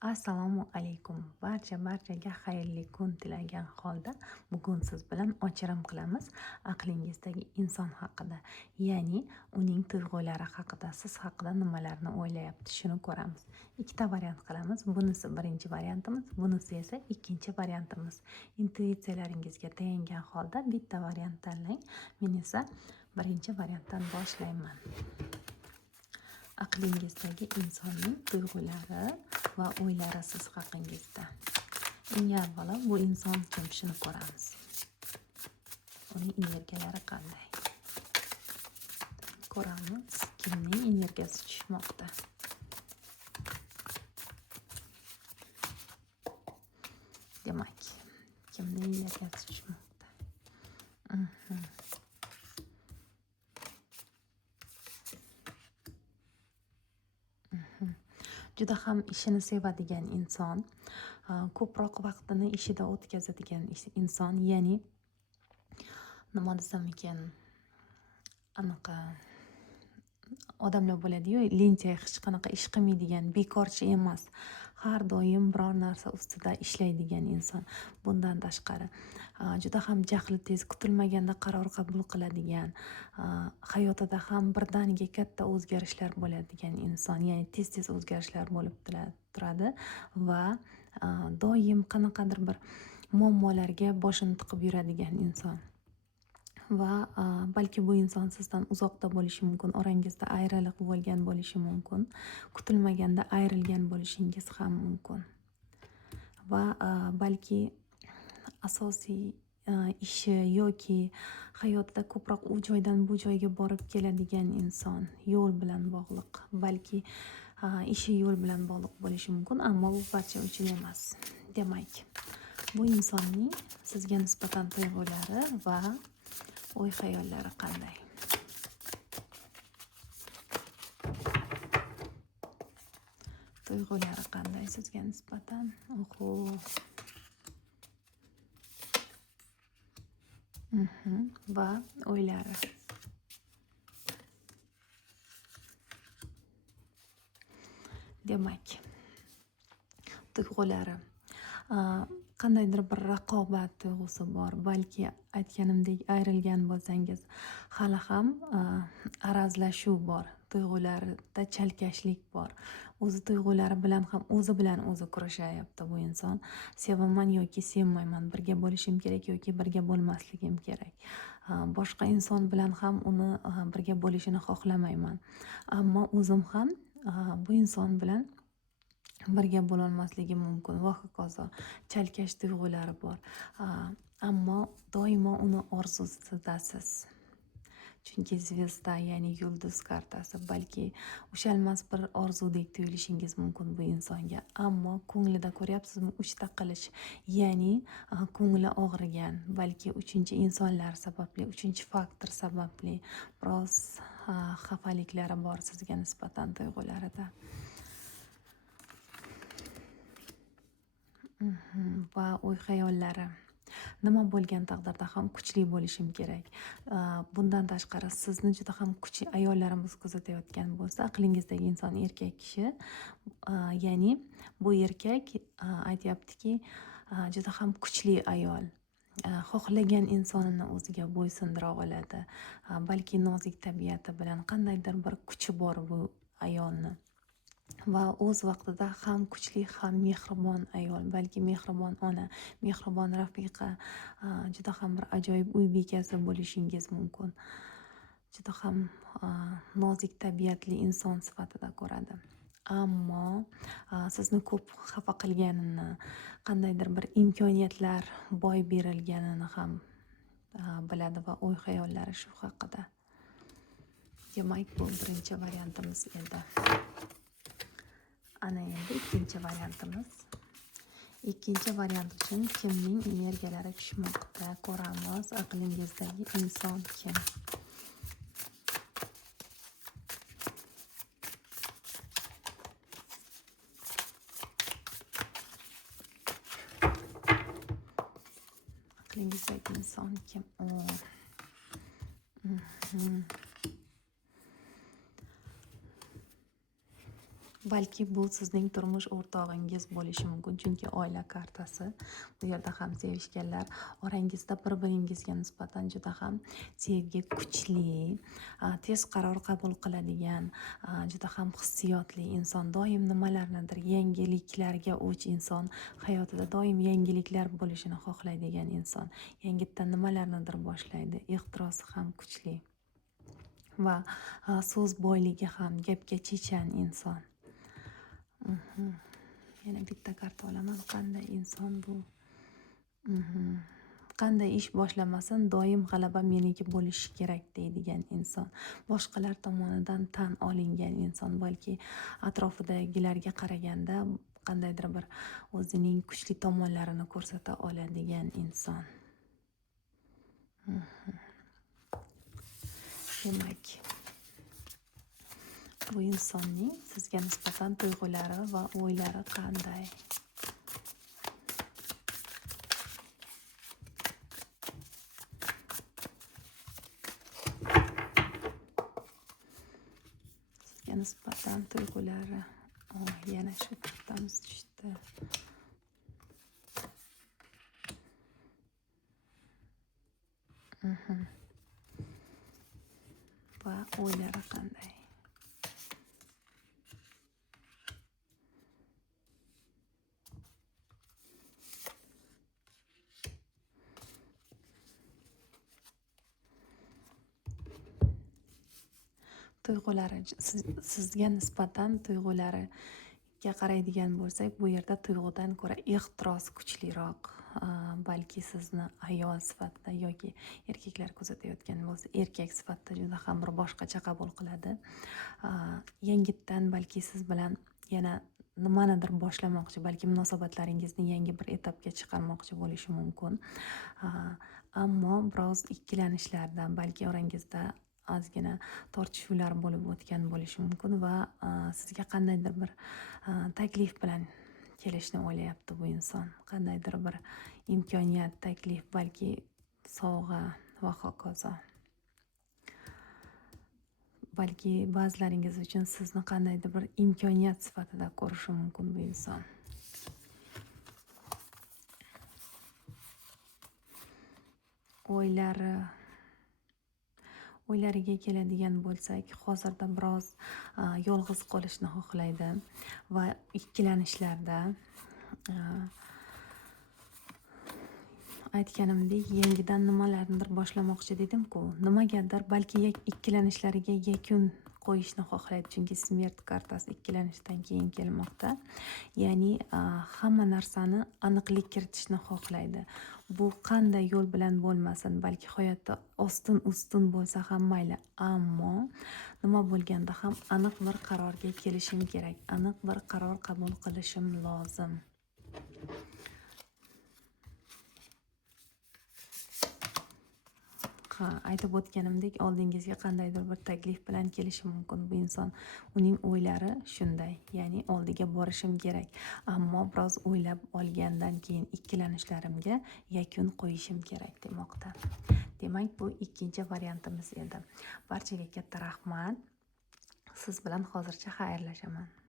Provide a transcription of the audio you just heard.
Assalomu alaykum. Barchaga xayrli kun tilagan holda bugun siz bilan ochirim qilamiz aqlingizdagi inson haqida, ya'ni uning tuyg'ulari haqida, siz haqida nimalarni o'ylayapti, shuni ko'ramiz. Ikkita variant qilamiz. Bunisi birinchi variantimiz, bunisi esa ikkinchi variantimiz. Intuitsiyalaringizga tayangan holda bitta variant tanlang. Men esa birinchi variantdan boshlayman. Aqlingizdagi insonning tuyg'ulari va o'ylari siz haqingizda. Eng avvalo bu inson kim, shuni ko'ramiz. Uning energiyalari qanday? Ko'ramiz, kimning energiyasi tushmoqda. Demak, kimning energiyasi tushmoqda? Juda ham ishini sevadigan inson, ko'proq vaqtini ishida o'tkazadigan inson, ya'ni nima desam ekan, anaqa odamlar bo'ladi-yu, lentya, hech qanaqa ish qilmaydigan, bekorchi emas. Har doim biror narsa ustida ishlaydigan inson. Bundan tashqari, juda ham jahli tez, kutilmaganda qaror qabul qiladigan, hayotida ham birdaniga katta o'zgarishlar bo'ladigan inson, ya'ni tez o'zgarishlar bo'lib turadi va doim qanaqadir bir muammolarga boshini tiqib yuradigan inson. Va balki bu inson sizdan uzoqda bo'lishi mumkin, orangizda ayriliq bo'lgan bo'lishi mumkin, kutilmaganda ayrilgan bo'lishingiz ham mumkin. Va balki asosiy ishi yoki hayotda ko'proq u joydan bu joyga borib keladigan inson, yo'l bilan bog'liq, balki ishi yo'l bilan bog'liq bo'lishi mumkin, ammo bu barcha uchun emas. Demak, bu insonning sizga nisbatan tuyg'ulari va o'y-xayollari qanday? Tuyg'ulari qanday sizga nisbatan? Va o'ylari. Demak, tuyg'ulari qandaydir bir raqobat tuyg'usi bor. Balki aytganimdek, ayrilgan bo'lsangiz, hali ham arazlashuv bor. Tuyg'ularida chalkashlik bor. O'zi tuyg'ulari bilan ham o'zi bilan o'zi kurashyapti bu inson. Sevaman yoki sevmayman, birga bo'lishim kerak yoki birga bo'lmasligim kerak. Boshqa inson bilan ham uni birga bo'lishini xohlamayman. Ammo o'zim ham bu inson bilan birga bo'lolmasligim mumkin va hokazo. Chalkash tuyg'ulari bor. Ammo doimo uni orzusidasiz. Chunki zvezda, ya'ni yulduz kartasi, balki ushalmas bir orzudek tuyulishingiz mumkin bu insonga. Ammo ko'nglida ko'ryapsizmi, 3ta qilish, ya'ni ko'ngli og'rigan, balki uchinchi insonlar sababli, uchinchi faktor sababli biroz xafaliklari bor sizga nisbatan tuyg'ularida. Va o'y-xayollari. Nima bo'lgan taqdirda ham kuchli bo'lishim kerak. Bundan tashqari sizni juda ham kuchli ayollarimiz kuzatayotgan bo'lsa, aqlingizdagi inson erkak kishi, ya'ni bu erkak aytyaptiki, juda ham kuchli ayol. Xohlagan insonini o'ziga bo'ysundira oladi. Balki nozik tabiati bilan qandaydir bir kuchi bor bu ayolni. Va o'z vaqtida ham kuchli, ham mehribon ayol, balki mehribon ona, mehribon rafiqa, juda ham bir ajoyib uy bekasi bo'lishingiz mumkin. Juda ham nozik tabiatli inson sifatida ko'radi. Ammo sizni ko'p xafa qilganini, qandaydir bir imkoniyatlar boy berilganini ham biladi va o'y-xayollari shu haqida. Demak, bu birinchi variantimiz edi. Ana endi ikkinchi variantimiz. Ikkinchi variant uchun kimning energiyalari tushmoqda? Ko'ramiz, aqlingizdagi inson kim? Aqlingizdagi inson kim? Balki bu sizning turmush o'rtog'ingiz bo'lishi mumkin, chunki oila kartasi. Bu yerda ham sevishganlar orangizda bir-biringizga nisbatan juda ham sevgi kuchli, tez qaror qabul qiladigan, juda ham hissiyotli inson, doim nimalarnidir yangiliklarga o'ch inson, hayotida doim yangiliklar bo'lishini xohlaydigan inson, yangitdan nimalarnidir boshlaydi, ehtirosi ham kuchli va so'z boyligi ham, gapga chechan inson. Yana bitta karta olaman. Qanday inson bu? Qanday ish boshlamasin doim g'alaba meniki bo'lishi kerak deydigan inson, boshqalar tomonidan tan olingan inson, balki atrofidagilarga qaraganda qandaydir bir o'zining kuchli tomonlarini ko'rsata oladigan inson. Demak, bu insonning sizga nisbatan tuyg'ulari va o'ylari qanday? Sizga nisbatan tuyg'ulari. Yana shu kartamiz tushdi. Va o'ylari qanday? Tuyg'ulari, sizga nisbatan tuyg'ulariga qaraydigan bo'lsak, bu yerda tuyg'udan ko'ra ehtiros kuchliroq. Balki sizni ayol sifatida yoki erkaklar kuzatayotgan bo'lsa, erkak sifatida juda ham bir boshqacha qabul qiladi. Yangitdan balki siz bilan yana nimanidir boshlamoqchi, balki munosabatlaringizni yangi bir etapga chiqarmoqchi bo'lishi mumkin. Ammo biroz ikkilanishlardan, balki orangizda ozgina tortishuvlar bo'lib o'tgan bo'lishi mumkin va sizga qandaydir bir taklif bilan kelishni o'ylayapti bu inson. Qandaydir bir imkoniyat, taklif, balki sovg'a va hokazo. Balki ba'zilaringiz uchun sizni qandaydir bir imkoniyat sifatida ko'rishi mumkin bu inson. O'ylariga keladigan bo'lsak, hozirda biroz yolg'iz qolishni xohlaydi va ikkilanishlarda aytganimdek, yangidan nimalarnidir boshlamoqchi dedim-ku, nimagadir balki ikkilanishlariga yakun qo'yishni xohlaydi, chunki smert kartasi ikkilanishdan keyin kelmoqda. Ya'ni hamma narsani aniqlik kiritishni xohlaydi. Bu qanday yo'l bilan bo'lmasin, balki hayotda ostin ustun bo'lsa ham mayli, ammo nima bo'lganda ham aniq bir qarorga kelishim kerak, aniq bir qaror qabul qilishim lozim. Aytib o'tganimdek, oldingizga qandaydir bir taklif bilan kelishi mumkin bu inson. Uning o'ylari shunday, ya'ni oldiga borishim kerak, ammo biroz o'ylab olgandan keyin ikkilanishlarimga yakun qo'yishim kerak demoqda. Demak, bu ikkinchi variantimiz edi. Barchaga katta rahmat. Siz bilan hozircha xayrlashaman.